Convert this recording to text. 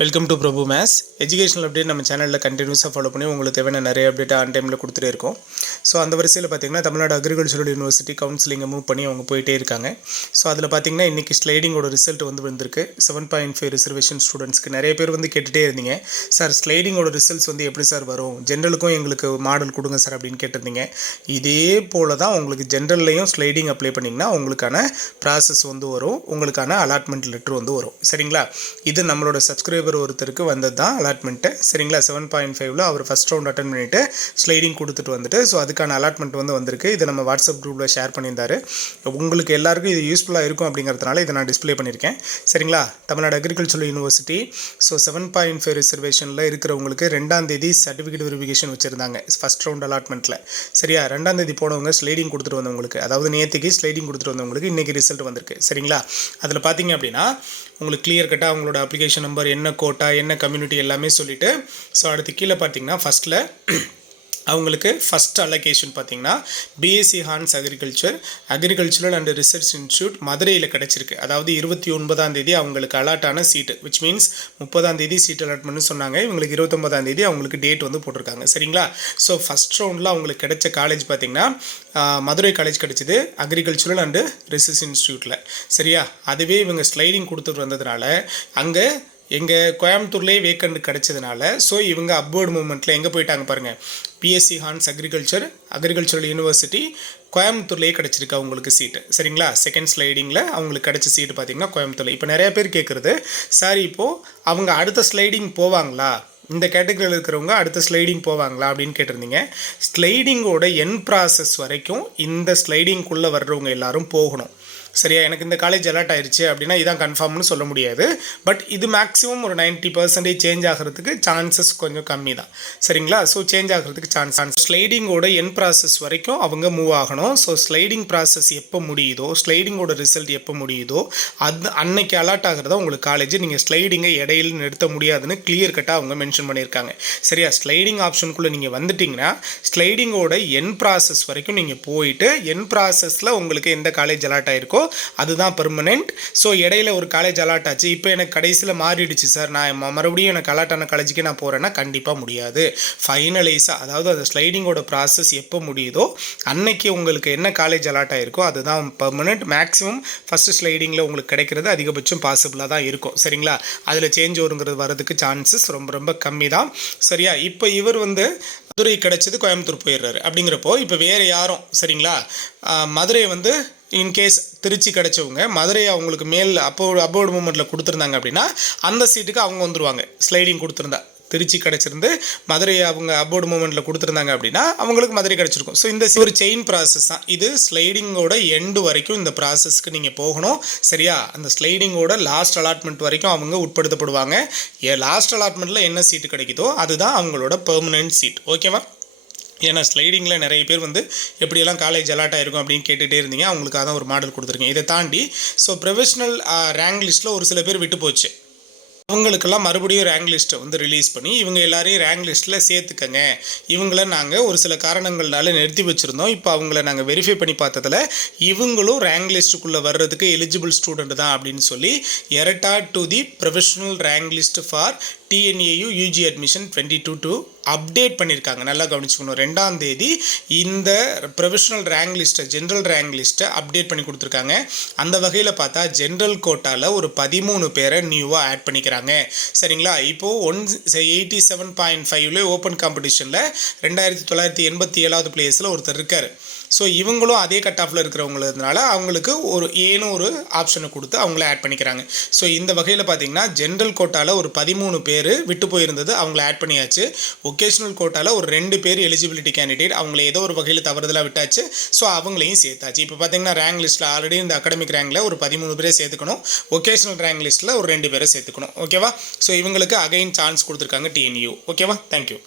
Welcome to Prabhu maths educational update நம்ம சேனலில் கண்டினியூஸாக ஃபாலோ பண்ணி உங்களுக்கு தேவையான நிறைய அப்டேட் ஆன் டைமில் கொடுத்துட்டே இருக்கோம். ஸோ அந்த வரிசையில் பார்த்திங்கன்னா தமிழ்நாடு அக்ரிகல்ச்சரல் யூனிவர்சிட்டி கவுன்சிலிங்கை மூவ் பண்ணி அவங்க போயிட்டே இருக்காங்க. ஸோ அதில் பார்த்திங்கன்னா இன்றைக்கி ஸ்லைடிங்கோட ரிசல்ட் வந்திருக்கு 7.5 ரிசர்வேஷன் ஸ்டூடெண்ட்ஸ்க்கு. நிறைய பேர் கேட்டுகிட்டே இருந்தீங்க, சார் ஸ்லைடிங்கோட ரிசல்ட்ஸ் எப்படி சார் வரும், ஜென்ரலுக்கும் எங்களுக்கு மாடல் கொடுங்க சார் அப்படின்னு கேட்டிருந்தீங்க. இதே போல் தான் உங்களுக்கு ஜென்ரல்லையும் ஸ்லைடிங் அப்ளை பண்ணிங்கன்னா உங்களுக்கான ப்ராசஸ் வரும், உங்களுக்கான அலாட்மெண்ட் லெட்டர் வரும். சரிங்களா, இது நம்மளோட சப்ஸ்கிரைபர் ஒருத்தருக்கு வந்தது தான் அலாட்மெண்ட்டு. சரிங்களா, 7.5ல் அவர் ஃபஸ்ட் ரவுண்ட் அட்டன் பண்ணிவிட்டு ஸ்லைடிங் கொடுத்துட்டு வந்துட்டு ஸோ அதுக்கான அலாட்மெண்ட் வந்திருக்கு. இதை நம்ம வாட்ஸ்அப் குரூப்பில் ஷேர் பண்ணியிருந்தார். உங்களுக்கு எல்லாருக்கும் இது யூஸ்ஃபுல்லாக இருக்கும் அப்படிங்கிறதுனால இதை நான் டிஸ்பிளே பண்ணியிருக்கேன். சரிங்களா, தமிழ்நாடு அக்ரிகல்ச்சரல் யூனிவர்சிட்டி ஸோ 7.5 ரிசர்வேஷனில் இருக்கிறவங்களுக்கு 2ஆம் தேதி சர்டிஃபிகேட் வெரிஃபிகேஷன் வச்சுருந்தாங்க ஃபஸ்ட் ரவுண்ட் அலாட்மெண்ட்டில். சரியா, 2ஆம் தேதி போனவங்க ஸ்லைடிங் கொடுத்துட்டு வந்தவங்களுக்கு, அதாவது நேற்றுக்கு ஸ்லைடிங் கொடுத்துட்டு வந்தவங்களுக்கு இன்றைக்கி ரிசல்ட் வந்திருக்கு. சரிங்களா, அதில் பார்த்தீங்க அப்படின்னா உங்களுக்கு கிளியர் கட்டாக அவங்களோட அப்ளிகேஷன் நம்பர், என்ன கோட்டா, என்ன கம்யூனிட்டி எல்லாமே சொல்லிவிட்டு ஸோ அடுத்து கீழே பார்த்தீங்கன்னா ஃபஸ்ட்டில் அவங்களுக்கு ஃபஸ்ட் அலோகேஷன் பார்த்தீங்கன்னா b.sc horns agricultural and research institute மதுரையில் கிடச்சிருக்கு. அதாவது 29ஆம் தேதி அவங்களுக்கு அலாட்டான சீட்டு, விச் மீன்ஸ் 30ஆம் தேதி சீட் அலாட்மெண்ட்னு சொன்னாங்க. இவங்களுக்கு 29ஆம் தேதி அவங்களுக்கு டேட் போட்டிருக்காங்க. சரிங்களா, ஸோ ஃபஸ்ட் ரவுண்டில் அவங்களுக்கு கிடைச்ச காலேஜ் பார்த்திங்கன்னா மதுரை காலேஜ் கிடச்சிது அக்ரிகல்ச்சரல் அண்டு ரிசர்ச் இன்ஸ்டியூட்டில். சரியா, அதுவே இவங்க ஸ்லைடிங் கொடுத்துட்டு வந்ததுனால அங்கே எங்கள் கோயம்புத்தூர்லேயே வேக்கண்ட் கிடச்சதுனால ஸோ இவங்க அப்வர்ட் மூவ்மெண்ட்டில் எங்கே போயிட்டாங்க பாருங்கள், b.sc ஹார்ன்ஸ் அக்ரிகல்ச்சரல் யூனிவர்சிட்டி கோயம்புத்தூர்லேயே கிடச்சிருக்கு அவங்களுக்கு சீட்டு. சரிங்களா, செகண்ட் ஸ்லைடிங்கில் அவங்களுக்கு கிடச்ச சீட்டு பார்த்திங்கன்னா கோயம்புத்தூரில். இப்போ நிறைய பேர் கேட்குறது, சார் இப்போது அவங்க அடுத்த ஸ்லைடிங் போவாங்களா, இந்த கேட்டகரியில் இருக்கிறவங்க அடுத்த ஸ்லைடிங் போவாங்களா அப்படின்னு கேட்டிருந்தீங்க. ஸ்லைடிங்கோட என் ப்ராசஸ் வரைக்கும் இந்த ஸ்லைடிங்குள்ளே வர்றவங்க எல்லாரும் போகணும். சரியா, எனக்கு இந்த காலேஜ் அலாட் ஆயிடுச்சு அப்படின்னா இதான் கன்ஃபார்ம்னு சொல்ல முடியாது. பட் இது மேக்ஸிமம் ஒரு 90% சேஞ்ச் ஆகிறதுக்கு சான்சஸ் கொஞ்சம் கம்மி தான். சரிங்களா, ஸோ சேஞ்ச் ஆகிறதுக்கு சான்ஸ் ஸ்லைடிங்கோட என் ப்ராசஸ் வரைக்கும் அவங்க மூவ் ஆகணும். ஸோ ஸ்லைடிங் ப்ராசஸ் எப்போ முடியுதோ, ஸ்லைடிங்கோட ரிசல்ட் எப்போ முடியுதோ அது அன்னைக்கு அலாட் ஆகிறதா உங்களுக்கு காலேஜ். நீங்கள் ஸ்லைடிங்கை இடையில நிறுத்த முடியாதுன்னு கிளியர் கட்டாக அவங்க மென்ஷன் பண்ணியிருக்காங்க. சரியா, ஸ்லைடிங் ஆப்ஷனுக்குள்ளே நீங்கள் வந்துட்டிங்கன்னா ஸ்லைடிங்கோட என் ப்ராசஸ் வரைக்கும் நீங்கள் போயிட்டு என் ப்ராசஸில் உங்களுக்கு எந்த காலேஜ் அலாட் ஆகிருக்கோ அதுதான் பெர்மனெண்ட். ஸோ இடையில ஒரு காலேஜ் அலாட் ஆச்சு, இப்போ எனக்கு கடைசியில் மாறிடுச்சு சார், நான் மறுபடியும் எனக்கு அலாட் ஆன காலேஜுக்கு நான் போகிறேன்னா கண்டிப்பாக முடியாது. ஃபைனலைஸாக, அதாவது அந்த ஸ்லைடிங்கோட ப்ராசஸ் எப்போ முடியுதோ அன்னைக்கு உங்களுக்கு என்ன காலேஜ் அலாட் ஆகிருக்கோ அதுதான் பெர்மனெண்ட். மேக்ஸிமம் ஃபஸ்ட்டு ஸ்லைடிங்கில் உங்களுக்கு கிடைக்கிறது அதிகபட்சம் பாசிபிளாக தான் இருக்கும். சரிங்களா, அதில் சேஞ்ச் ஓருங்கிறது வரதுக்கு சான்சஸ் ரொம்ப ரொம்ப கம்மி தான். சரியா, இப்போ இவர் மதுரை கிடச்சது கோயம்புத்தூர் போயிடுறாரு. அப்படிங்கிறப்போ இப்போ வேறு யாரும், சரிங்களா, மதுரை இன்கேஸ் திருச்சி கிடச்சவங்க மதுரை அவங்களுக்கு மேல் அப்வர்ட் மூவ்மெண்ட்டில் கொடுத்துருந்தாங்க அப்படின்னா அந்த சீட்டுக்கு அவங்க வந்துடுவாங்க. ஸ்லைடிங் கொடுத்துருந்தா திருச்சி கிடச்சிருந்து மதுரை அவங்க அப்வர்ட் மூவ்மெண்ட்டில் கொடுத்துருந்தாங்க அப்படின்னா அவங்களுக்கு மதுரை கிடச்சிருக்கும். ஸோ இந்த ஒரு செயின் ப்ராசஸ் தான் இது. ஸ்லைடிங்கோட எண்டு வரைக்கும் இந்த ப்ராசஸ்க்கு நீங்கள் போகணும். சரியா, அந்த ஸ்லைடிங்கோட லாஸ்ட் அலாட்மெண்ட் வரைக்கும் அவங்க உட்படுத்தப்படுவாங்க. லாஸ்ட் அலாட்மெண்ட்டில் என்ன சீட்டு கிடைக்குதோ அதுதான் அவங்களோட பெர்மனன்ட் சீட். ஓகேவா, ஏன்னா ஸ்லைடிங்கில் நிறைய பேர் எப்படியெல்லாம் காலேஜ் அலாட் ஆகிருக்கும் அப்படின்னு கேட்டுகிட்டே இருந்தீங்க. அவங்களுக்கு அதான் ஒரு மாடல் கொடுத்துருக்கேன். இதை தாண்டி ஸோ ப்ரொஃபஷனல் ரேங்க் லிஸ்ட்டில் ஒரு சில பேர் விட்டு போச்சு, அவங்களுக்கெல்லாம் மறுபடியும் ரேங்க் லிஸ்ட்டை ரிலீஸ் பண்ணி இவங்க எல்லாரையும் ரேங்க் லிஸ்ட்டில் சேர்த்துக்கங்க. இவங்கள நாங்கள் ஒரு சில காரணங்கள்னால நிறுத்தி வச்சுருந்தோம், இப்போ அவங்கள நாங்கள் வெரிஃபை பண்ணி பார்த்ததில் இவங்களும் ரேங்க் லிஸ்ட்டுக்குள்ளே வர்றதுக்கு எலிஜிபிள் ஸ்டூடெண்ட் தான் அப்படின்னு சொல்லி ERRATA to the professional rank list for TNAU UG admission 22 update பண்ணியிருக்காங்க. நல்லா கவனிச்சுக்கணும், 2ஆம் தேதி இந்த ப்ரொஃபஷனல் ரேங்க் லிஸ்ட்டை, ஜென்ரல் ரேங்க் லிஸ்ட்டை அப்டேட் பண்ணி கொடுத்துருக்காங்க. அந்த வகையில் பார்த்தா ஜென்ரல் கோட்டாவில் ஒரு 13 பேரை நியூவாக ஆட் பண்ணிக்கிறாங்க. சரிங்களா, இப்போது 187.5 ஓப்பன் காம்படிஷனில் 2987வது பிளேஸில் ஒருத்தர் இருக்கார். ஸோ இவங்களும் அதே கட் ஆஃபில் இருக்கிறவங்களதுனால அவங்களுக்கு ஒரு ஒரு ஆப்ஷனை கொடுத்து அவங்கள ஆட் பண்ணிக்கிறாங்க. ஸோ இந்த வகையில் பார்த்திங்கன்னா ஜென்ரல் கோட்டாவில் ஒரு 13 பேர் விட்டு போயிருந்தது, அவங்கள ஆட் பண்ணியாச்சு. ஒகேஷ்னல் கோட்டாவில் ஒரு 2 பேர் எலிஜிபிலிட்டி கேண்டிடேட், அவங்கள ஏதோ ஒரு வகையில் தவறுதலாக விட்டாச்சு. ஸோ அவங்களையும் சேர்த்தாச்சு. இப்போ பார்த்திங்கன்னா ரேங்க் லிஸ்ட்டில் ஆல்ரெடி இந்த அகாடமிக் ரேங்கில் ஒரு 13 பேரை சேர்த்துக்கணும், ஒகேஷ்னல் ரேங்க் லிஸ்ட்டில் ஒரு 2 பேரை சேர்த்துக்கணும். ஓகேவா, ஸோ இவங்களுக்கு அகைன் சான்ஸ் கொடுத்துருக்காங்க TNAU. ஓகேவா, தேங்க்யூ.